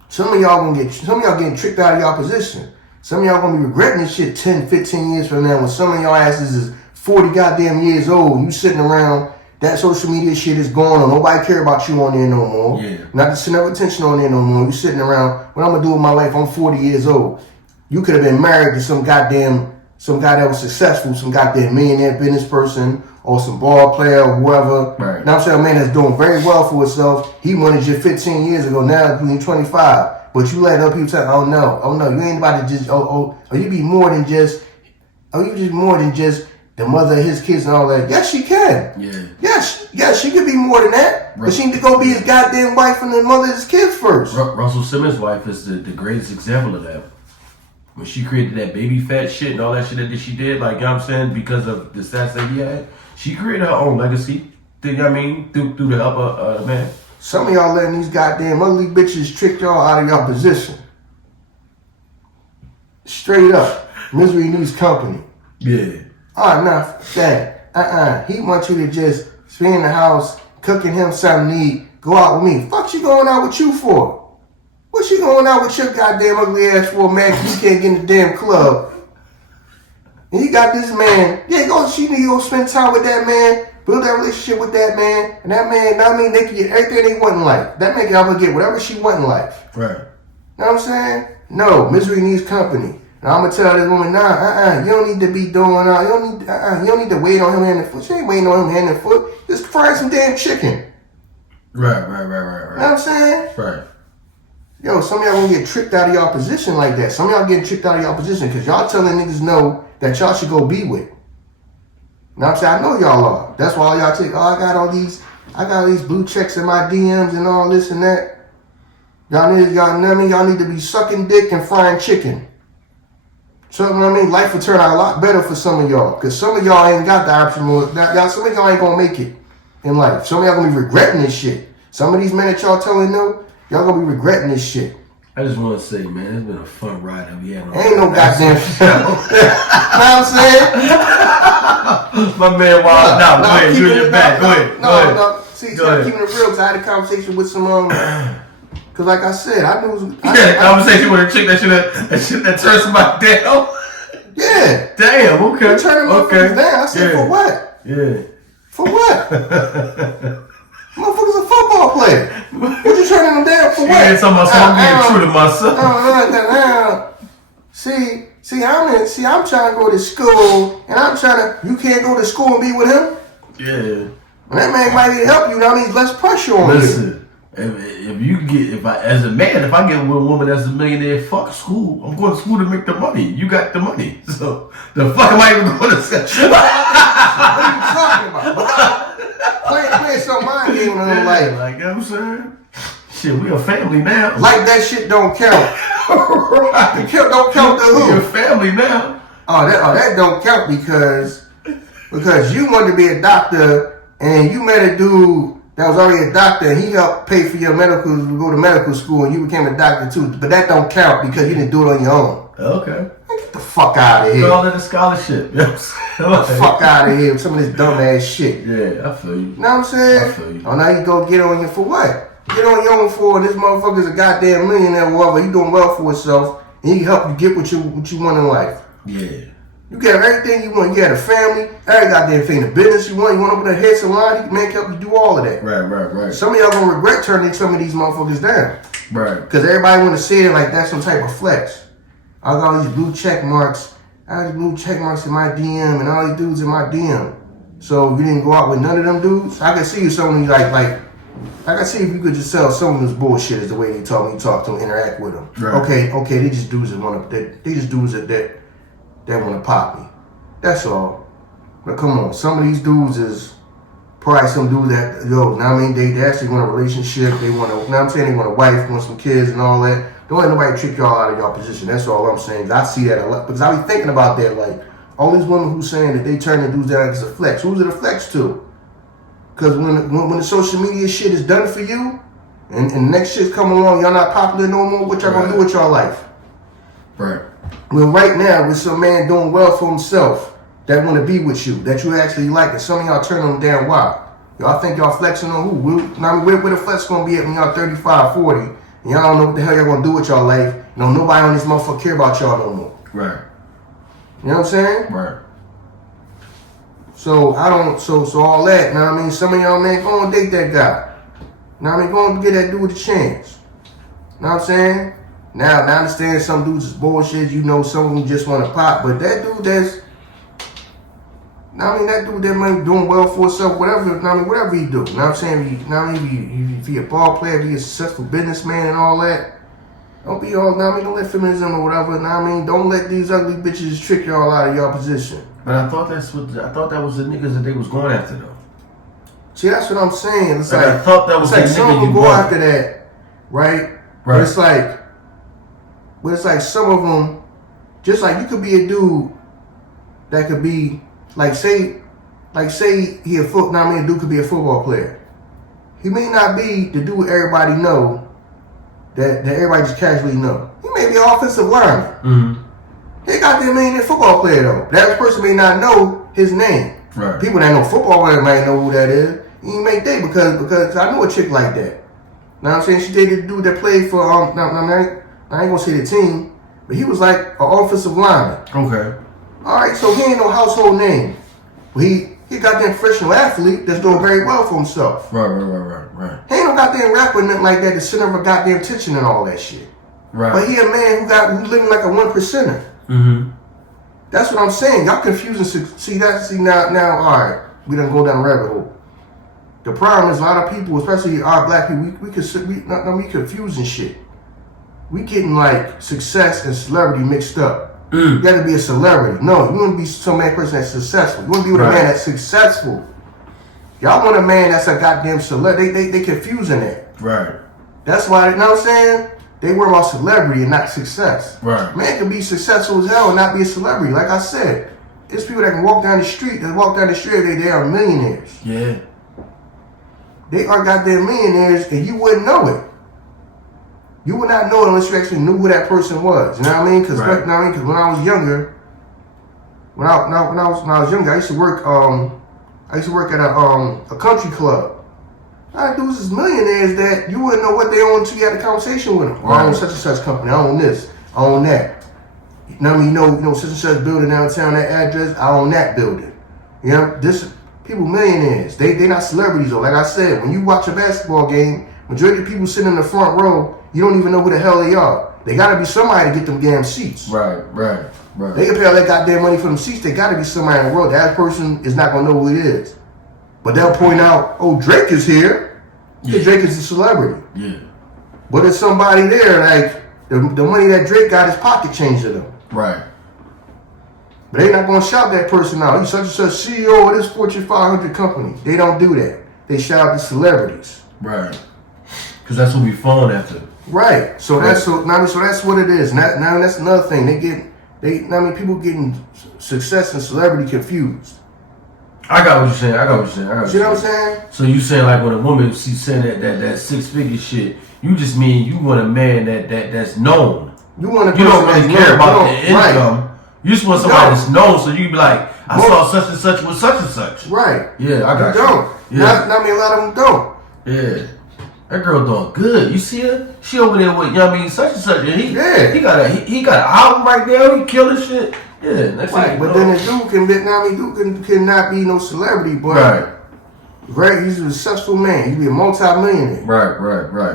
Some of y'all getting tricked out of y'all position. Some of y'all gonna be regretting this shit 10, 15 years from now when some of y'all asses is 40 goddamn years old and you sitting around, that social media shit is going on. Nobody care about you on there no more. Yeah. Not to send up attention on there no more. You sitting around, what I'm gonna do with my life, I'm 40 years old. You could have been married to some guy that was successful, some goddamn millionaire business person or some ball player or whoever. Right. Now I'm saying a man that's doing very well for himself. He wanted you 15 years ago, now you're 25. But you let other people tell, oh no, you ain't about to just, or you be more than just, the mother of his kids and all that. Yes, she can. Yeah. Yes, she could be more than that. Right. But she need to go be his goddamn wife and the mother of his kids first. Russell Simmons' wife is the greatest example of that. When she created that baby fat shit and all that shit that she did, like, you know what I'm saying, because of the stats that he had, she created her own legacy, through the help of a man. Some of y'all letting these goddamn ugly bitches trick y'all out of y'all position. Straight up. Misery needs company. Yeah. Oh, nah, that. He wants you to just stay in the house, cooking him something to eat, go out with me. Fuck she going out with you for? What she going out with your goddamn ugly ass for, man? You can't get in the damn club. And you got this man. Yeah, she need to go spend time with that man, build that relationship with that man, and that man, they can get everything they want in life. That man can able to get whatever she want in life. Right. You know what I'm saying? No, misery needs company. And I'm gonna tell this woman, you don't need to be doing all, you don't need to wait on him hand and foot. She ain't waiting on him hand and foot. Just fry some damn chicken. Right. You know what I'm saying? Right. Yo, some of y'all gonna get tricked out of y'all position like that. Some of y'all getting tricked out of y'all position because y'all telling niggas no that y'all should go be with. You know what I'm saying? I know y'all are. That's why y'all take, I got all these blue checks in my DMs and all this and that. Y'all need to be sucking dick and frying chicken. So, you know what I mean? Life will turn out a lot better for some of y'all. Because some of y'all ain't got the option. Some of y'all ain't gonna make it in life. Some of y'all gonna be regretting this shit. Some of these men that y'all telling no, y'all gonna be regretting this shit. I just want to say, man, it's been a fun ride that we had on. Ain't no goddamn show. You know what I'm saying? My man, go ahead, do your back. Go ahead. No. See, I'm keeping it real because I had a conversation with some, because like I said, I knew. You had a conversation with a chick that turned somebody down? Yeah. Damn, okay. You turning motherfuckers down. I said, for what? Yeah. For what? Motherfucker's a football player. What you turning them down for what? You ain't talking about something being true to myself. See, I'm trying to go to school, and you can't go to school and be with him? Yeah. And that man might need help you, now needs less pressure on you. Listen, if I get with a woman that's a millionaire, fuck school. I'm going to school to make the money. You got the money. So, the fuck am I even going to say? What are you talking about? Playing some mind game on them like, you know what I'm saying? Shit, we a family now. Like that shit don't count. Right. Don't count the who. We a family now. That don't count because you wanted to be a doctor and you met a dude that was already a doctor and he helped pay for your medical to go to medical school and you became a doctor too. But that don't count because you didn't do it on your own. Okay. Get the fuck out of here. Call it a scholarship. You know what I'm saying? Get the fuck out of here with some of this dumb ass shit. Yeah, I feel you. You know what I'm saying? I feel you. Oh, now you go get on you for what? Get on your own for this motherfucker's a goddamn millionaire or whatever. He doing well for himself and he can help you get what you want in life. Yeah. You get everything you want. You got a family, every goddamn thing, the business you want. You want to open a hair salon, he can help you do all of that. Right. Some of y'all gonna regret turning some of these motherfuckers down. Right. Because everybody want to say it like that's some type of flex. I got all these blue check marks. I have blue check marks in my DM and all these dudes in my DM. So you didn't go out with none of them dudes? I can see you someone like I can see if you could just tell some of this bullshit is the way they talk when you talk to them, interact with them. Right. Okay, they just dudes that want to, they just dudes that want to pop me. That's all. But come on, some of these dudes is probably some dudes that, they actually want a relationship. They want to, they want a wife, want some kids and all that. Don't let nobody trick y'all out of y'all position. That's all I'm saying. I see that a lot. Because I be thinking about that. Like, all these women who saying that they turn the dudes down like it's a flex. Who's it a flex to? Because when the social media shit is done for you, and the next shit's coming along, y'all not popular no more, what y'all gonna do with y'all life? Right. Well, right now, with some man doing well for himself that want to be with you, that you actually like, and some of y'all turn them down, why? Y'all think y'all flexing on who? Where the flex gonna be at when y'all 35, 40, and y'all don't know what the hell y'all gonna do with y'all life, and No, nobody on this motherfucker care about y'all no more. Right. You know what I'm saying? Right. So I don't. So all that. You know what I mean? Some of y'all man go and date that guy. You know what I mean? Go and get that dude a chance. You know what I'm saying? Now I understand some dudes is bullshit. You know, some of them just want to pop. But that dude that's, I mean, that dude that might be doing well for himself, whatever. I mean, whatever he do. You know what I'm saying? If he a ball player, if he a successful businessman and all that. Don't be all. I mean, don't let feminism or whatever. I mean, don't let these ugly bitches trick y'all out of y'all position. But I thought that was the niggas that they was going after though. See, that's what I'm saying. It's like I thought that was like the some nigga of them you go want. after that, right? Right. But it's like some of them, just like you could be a dude that could be like say he a foot. I mean, a dude could be a football player. He may not be the dude everybody know that everybody just casually know. He may be an offensive lineman. Mm-hmm. He got that millionaire football player though. That person may not know his name. Right. People that know football might know who that is. He may date because I know a chick like that. Know what I'm saying? She dated a dude that played for I ain't gonna say the team, but he was like an offensive lineman. Okay. Alright, so he ain't no household name. But he got that professional athlete that's doing very well for himself. Right. He ain't no goddamn rapper nothing like that, the center of a goddamn attention and all that shit. Right. But he a man who's living like a 1%er. Mm-hmm. That's what I'm saying. Y'all confusing. See now. All right, we done go down the rabbit hole. The problem is a lot of people, especially our black people, we confusing shit. We getting like success and celebrity mixed up. You got to be a celebrity. No, you want to be some person that's successful. You want to be with a man that's successful. Y'all want a man that's a goddamn celebrity. They confusing that. Right. That's why, you know what I'm saying? They worry about celebrity and not success. Right. Man can be successful as hell and not be a celebrity. Like I said, it's people that can walk down the street. They are millionaires. Yeah. They are goddamn millionaires, and you wouldn't know it. You would not know it unless you actually knew who that person was. You know what I mean? Because when I was younger, when I was younger, I used to work at a country club. I dudes is millionaires that you wouldn't know what they own until you had a conversation with them. I own such and such company. I own this. I own that. You know what I mean? You know such and such building downtown, that address. I own that building. You know, this people millionaires. They not celebrities though. Like I said, when you watch a basketball game, majority of people sitting in the front row, you don't even know who the hell they are. They gotta be somebody to get them damn seats. Right. They can pay all that goddamn money for them seats. They gotta be somebody in the world. That person is not gonna know who it is. But they'll point out, oh, Drake is here. Yeah. Drake is a celebrity. Yeah. But there's somebody there, like, the money that Drake got is pocket change to them. Right. But they're not going to shout that person out. He's such and such CEO of this Fortune 500 company. They don't do that. They shout out the celebrities. Right. Because that's what we phone after. Right. So that's what it is. Now that's another thing. People getting success and celebrity confused. I got what you're saying. You know what I'm saying? So you saying like when a woman she's saying that 6-figure shit, you just mean you want a man that's known. You want a you don't really care about the income. Right. You just want somebody that's known, so you be like, I saw such and such with such and such. Right. Yeah, I got you. Don't. Yeah. Not a lot of them don't. Yeah. That girl doing good. You see her? She over there with, you know what I mean, such and such. And he got an album right now. He killing shit. Yeah, that's right. But then the dude cannot be no celebrity, but right, he's a successful man. He be a multi-millionaire. Right.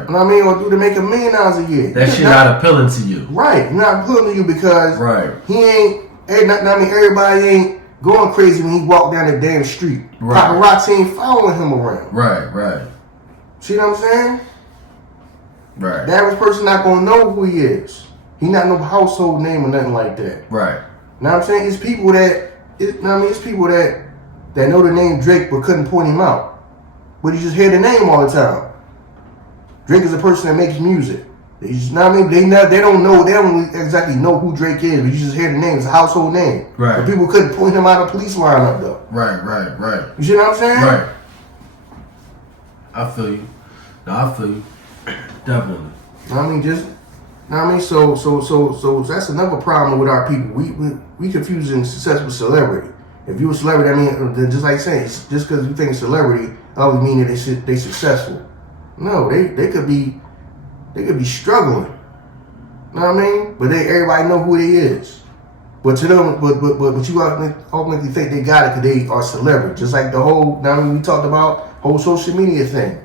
You know what I mean? Or do to make $1 million a year. That shit not appealing to you. Right, not appealing to you because he ain't. Everybody ain't going crazy when he walk down the damn street. Right. Paparazzi ain't following him around. Right. See what I'm saying? Right. The average person not gonna know who he is. He not no household name or nothing like that. Right. Know what I'm saying? It's people that know the name Drake but couldn't point him out. But you just hear the name all the time. Drake is a person that makes music. They just, know what I mean? They don't exactly know who Drake is, but you just hear the name. It's a household name. Right. But people couldn't point him out of police lineup though. Right. You see what I'm saying? Right. I feel you. No, I feel you. Definitely. So that's another problem with our people. We confusing success with celebrity. If you a celebrity, just like saying, just because you think a celebrity, always mean that they successful. No, they could be struggling. You know You know what I mean? But everybody know who he is. But to them, but you ultimately think they got it because they are celebrity. Just like the whole, now we talked about whole social media thing.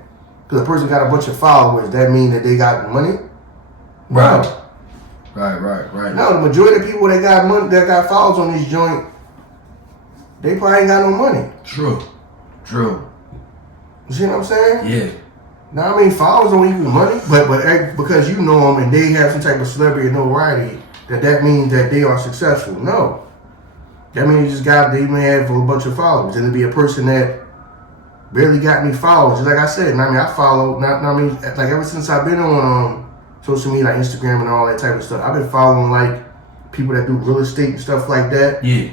Because a person got a bunch of followers, that mean that they got money? Right. No. Right. No, the majority of people that got money, that got followers on this joint, they probably ain't got no money. True. You see what I'm saying? Yeah. Now, I mean, followers don't equal money, but because you know them and they have some type of celebrity or notoriety, that means that they are successful. No. That means they may have a bunch of followers. And it'd be a person that barely got any followers. Just like I said, I follow, like ever since I've been on social media, like Instagram and all that type of stuff, I've been following like people that do real estate and stuff like that. Yeah.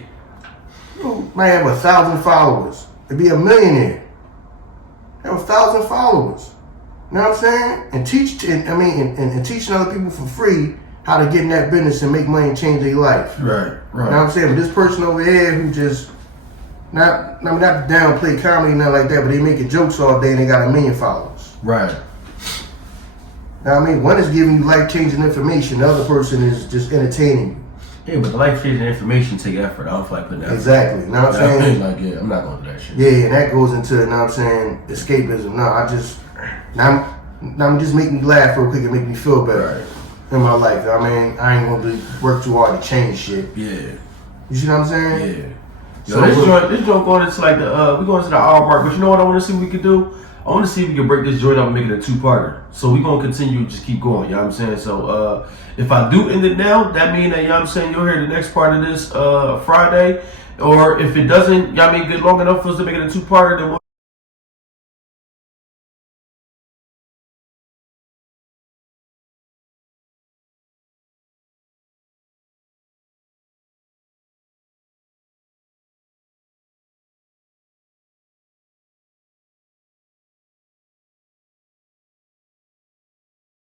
You might have 1,000 followers. It'd be a millionaire. Have 1,000 followers. You know what I'm saying? And teaching other people for free how to get in that business and make money and change their life. Right. You know what I'm saying? But this person over here who just not to downplay comedy and nothing like that, but they making jokes all day and they got 1 million followers. Right. Now, one is giving you life-changing information, the other person is just entertaining you. Yeah, but the life-changing information take effort. I don't feel like putting effort. Exactly. You know what I'm saying? Like, yeah, I'm not going to do that shit. Yeah, and that goes into, you know what I'm saying, escapism. Now just make me laugh real quick and make me feel better in my life. I ain't going to work too hard to change shit. Yeah. You see what I'm saying? Yeah. So this joint going into like we're going to the hour mark, but you know what I want to see what we can do? I want to see if we can break this joint up and make it a 2-parter. So we're going to continue, just keep going, you know what I'm saying? So if I do end it now, that means that, you know what I'm saying, you'll hear the next part of this Friday. Or if it doesn't, get long enough for us to make it a 2-parter, then we'll